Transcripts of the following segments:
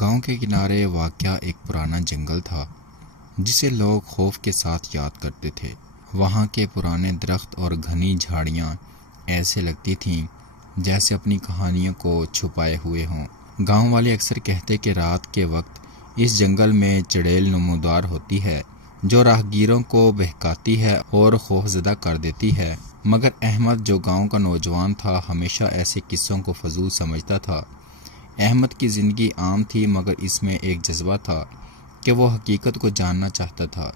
گاؤں کے کنارے واقع ایک پرانا جنگل تھا جسے لوگ خوف کے ساتھ یاد کرتے تھے۔ وہاں کے پرانے درخت اور گھنی جھاڑیاں ایسے لگتی تھیں جیسے اپنی کہانیوں کو چھپائے ہوئے ہوں۔ گاؤں والے اکثر کہتے کہ رات کے وقت اس جنگل میں چڑیل نمودار ہوتی ہے جو راہگیروں کو بہکاتی ہے اور خوفزدہ کر دیتی ہے، مگر احمد جو گاؤں کا نوجوان تھا ہمیشہ ایسے قصوں کو فضول سمجھتا تھا۔ احمد کی زندگی عام تھی مگر اس میں ایک جذبہ تھا کہ وہ حقیقت کو جاننا چاہتا تھا۔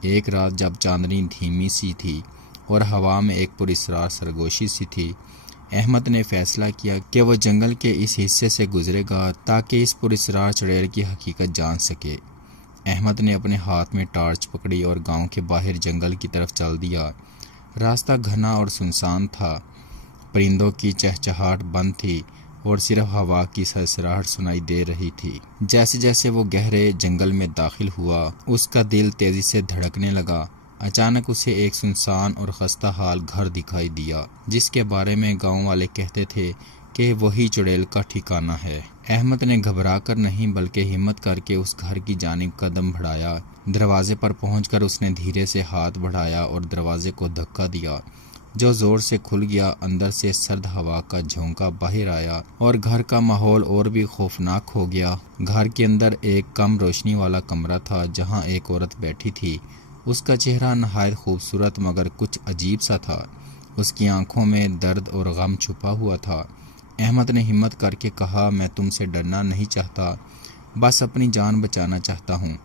ایک رات جب چاندنی دھیمی سی تھی اور ہوا میں ایک پراسرار سرگوشی سی تھی، احمد نے فیصلہ کیا کہ وہ جنگل کے اس حصے سے گزرے گا تاکہ اس پراسرار چڑیل کی حقیقت جان سکے۔ احمد نے اپنے ہاتھ میں ٹارچ پکڑی اور گاؤں کے باہر جنگل کی طرف چل دیا۔ راستہ گھنا اور سنسان تھا، پرندوں کی چہچہاہٹ بند تھی اور صرف ہوا کی سرسراہٹ سنائی دے رہی تھی۔ جیسے جیسے وہ گہرے جنگل میں داخل ہوا اس کا دل تیزی سے دھڑکنے لگا۔ اچانک اسے ایک سنسان اور خستہ حال گھر دکھائی دیا جس کے بارے میں گاؤں والے کہتے تھے کہ وہی چڑیل کا ٹھکانہ ہے۔ احمد نے گھبرا کر نہیں بلکہ ہمت کر کے اس گھر کی جانب قدم بڑھایا۔ دروازے پر پہنچ کر اس نے دھیرے سے ہاتھ بڑھایا اور دروازے کو دھکا دیا جو زور سے کھل گیا۔ اندر سے سرد ہوا کا جھونکا باہر آیا اور گھر کا ماحول اور بھی خوفناک ہو گیا۔ گھر کے اندر ایک کم روشنی والا کمرہ تھا جہاں ایک عورت بیٹھی تھی۔ اس کا چہرہ نہایت خوبصورت مگر کچھ عجیب سا تھا۔ اس کی آنکھوں میں درد اور غم چھپا ہوا تھا۔ احمد نے ہمت کر کے کہا، میں تم سے ڈرنا نہیں چاہتا، بس اپنی جان بچانا چاہتا ہوں۔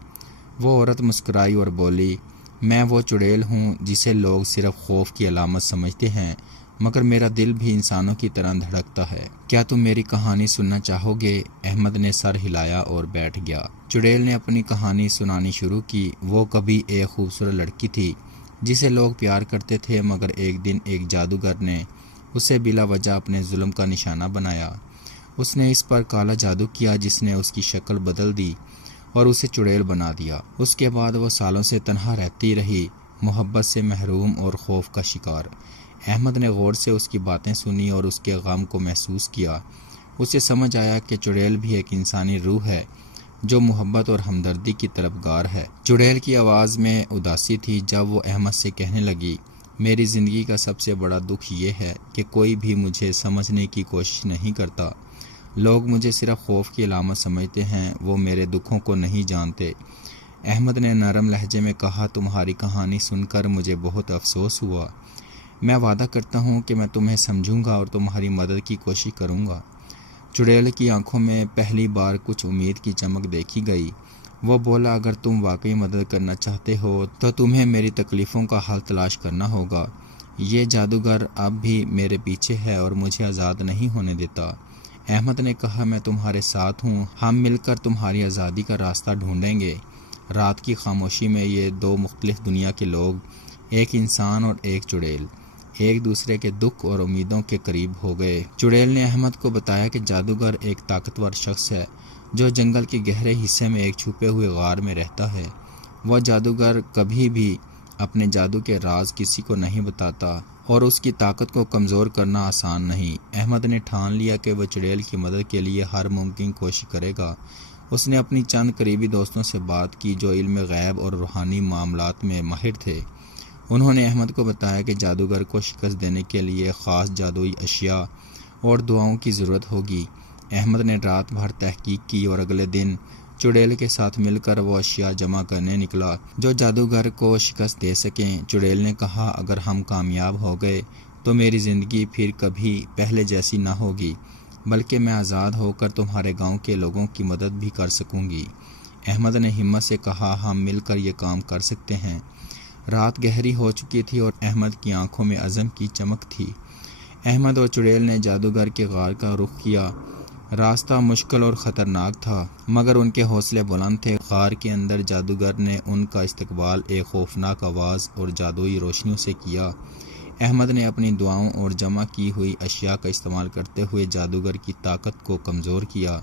وہ عورت مسکرائی اور بولی، میں وہ چڑیل ہوں جسے لوگ صرف خوف کی علامت سمجھتے ہیں، مگر میرا دل بھی انسانوں کی طرح دھڑکتا ہے۔ کیا تم میری کہانی سننا چاہو گے؟ احمد نے سر ہلایا اور بیٹھ گیا۔ چڑیل نے اپنی کہانی سنانی شروع کی۔ وہ کبھی ایک خوبصورت لڑکی تھی جسے لوگ پیار کرتے تھے، مگر ایک دن ایک جادوگر نے اسے بلا وجہ اپنے ظلم کا نشانہ بنایا۔ اس نے اس پر کالا جادو کیا جس نے اس کی شکل بدل دی اور اسے چڑیل بنا دیا۔ اس کے بعد وہ سالوں سے تنہا رہتی رہی، محبت سے محروم اور خوف کا شکار۔ احمد نے غور سے اس کی باتیں سنی اور اس کے غم کو محسوس کیا۔ اسے سمجھ آیا کہ چڑیل بھی ایک انسانی روح ہے جو محبت اور ہمدردی کی طلبگار ہے۔ چڑیل کی آواز میں اداسی تھی جب وہ احمد سے کہنے لگی، میری زندگی کا سب سے بڑا دکھ یہ ہے کہ کوئی بھی مجھے سمجھنے کی کوشش نہیں کرتا۔ لوگ مجھے صرف خوف کی علامت سمجھتے ہیں، وہ میرے دکھوں کو نہیں جانتے۔ احمد نے نرم لہجے میں کہا، تمہاری کہانی سن کر مجھے بہت افسوس ہوا۔ میں وعدہ کرتا ہوں کہ میں تمہیں سمجھوں گا اور تمہاری مدد کی کوشش کروں گا۔ چڑیل کی آنکھوں میں پہلی بار کچھ امید کی چمک دیکھی گئی۔ وہ بولا، اگر تم واقعی مدد کرنا چاہتے ہو تو تمہیں میری تکلیفوں کا حل تلاش کرنا ہوگا۔ یہ جادوگر اب بھی میرے پیچھے ہے اور مجھے آزاد نہیں ہونے دیتا۔ احمد نے کہا، میں تمہارے ساتھ ہوں، ہم مل کر تمہاری آزادی کا راستہ ڈھونڈیں گے۔ رات کی خاموشی میں یہ دو مختلف دنیا کے لوگ، ایک انسان اور ایک چڑیل، ایک دوسرے کے دکھ اور امیدوں کے قریب ہو گئے۔ چڑیل نے احمد کو بتایا کہ جادوگر ایک طاقتور شخص ہے جو جنگل کے گہرے حصے میں ایک چھپے ہوئے غار میں رہتا ہے۔ وہ جادوگر کبھی بھی اپنے جادو کے راز کسی کو نہیں بتاتا اور اس کی طاقت کو کمزور کرنا آسان نہیں۔ احمد نے ٹھان لیا کہ وہ چڑیل کی مدد کے لیے ہر ممکن کوشش کرے گا۔ اس نے اپنی چند قریبی دوستوں سے بات کی جو علم غیب اور روحانی معاملات میں ماہر تھے۔ انہوں نے احمد کو بتایا کہ جادوگر کو شکست دینے کے لیے خاص جادوئی اشیاء اور دعاؤں کی ضرورت ہوگی۔ احمد نے رات بھر تحقیق کی اور اگلے دن چڑیل کے ساتھ مل کر وہ اشیاء جمع کرنے نکلا جو جادوگر کو شکست دے سکیں۔ چڑیل نے کہا، اگر ہم کامیاب ہو گئے تو میری زندگی پھر کبھی پہلے جیسی نہ ہوگی، بلکہ میں آزاد ہو کر تمہارے گاؤں کے لوگوں کی مدد بھی کر سکوں گی۔ احمد نے ہمت سے کہا، ہم مل کر یہ کام کر سکتے ہیں۔ رات گہری ہو چکی تھی اور احمد کی آنکھوں میں عزم کی چمک تھی۔ احمد اور چڑیل نے جادوگر کے غار کا رخ کیا۔ راستہ مشکل اور خطرناک تھا مگر ان کے حوصلے بلند تھے۔ غار کے اندر جادوگر نے ان کا استقبال ایک خوفناک آواز اور جادوئی روشنیوں سے کیا۔ احمد نے اپنی دعاؤں اور جمع کی ہوئی اشیاء کا استعمال کرتے ہوئے جادوگر کی طاقت کو کمزور کیا۔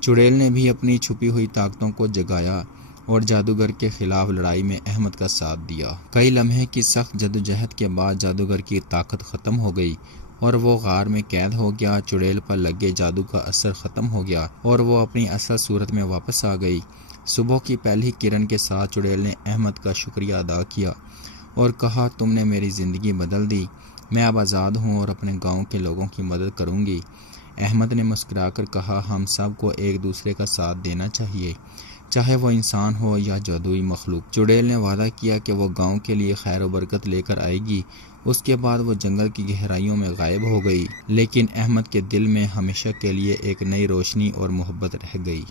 چڑیل نے بھی اپنی چھپی ہوئی طاقتوں کو جگایا اور جادوگر کے خلاف لڑائی میں احمد کا ساتھ دیا۔ کئی لمحے کی سخت جدوجہد کے بعد جادوگر کی طاقت ختم ہو گئی اور وہ غار میں قید ہو گیا۔ چڑیل پر لگے جادو کا اثر ختم ہو گیا اور وہ اپنی اصل صورت میں واپس آ گئی۔ صبح کی پہلی کرن کے ساتھ چڑیل نے احمد کا شکریہ ادا کیا اور کہا، تم نے میری زندگی بدل دی، میں اب آزاد ہوں اور اپنے گاؤں کے لوگوں کی مدد کروں گی۔ احمد نے مسکرا کر کہا، ہم سب کو ایک دوسرے کا ساتھ دینا چاہیے، چاہے وہ انسان ہو یا جادوئی مخلوق۔ چڑیل نے وعدہ کیا کہ وہ گاؤں کے لیے خیر و برکت لے کر آئے گی۔ اس کے بعد وہ جنگل کی گہرائیوں میں غائب ہو گئی، لیکن احمد کے دل میں ہمیشہ کے لیے ایک نئی روشنی اور محبت رہ گئی۔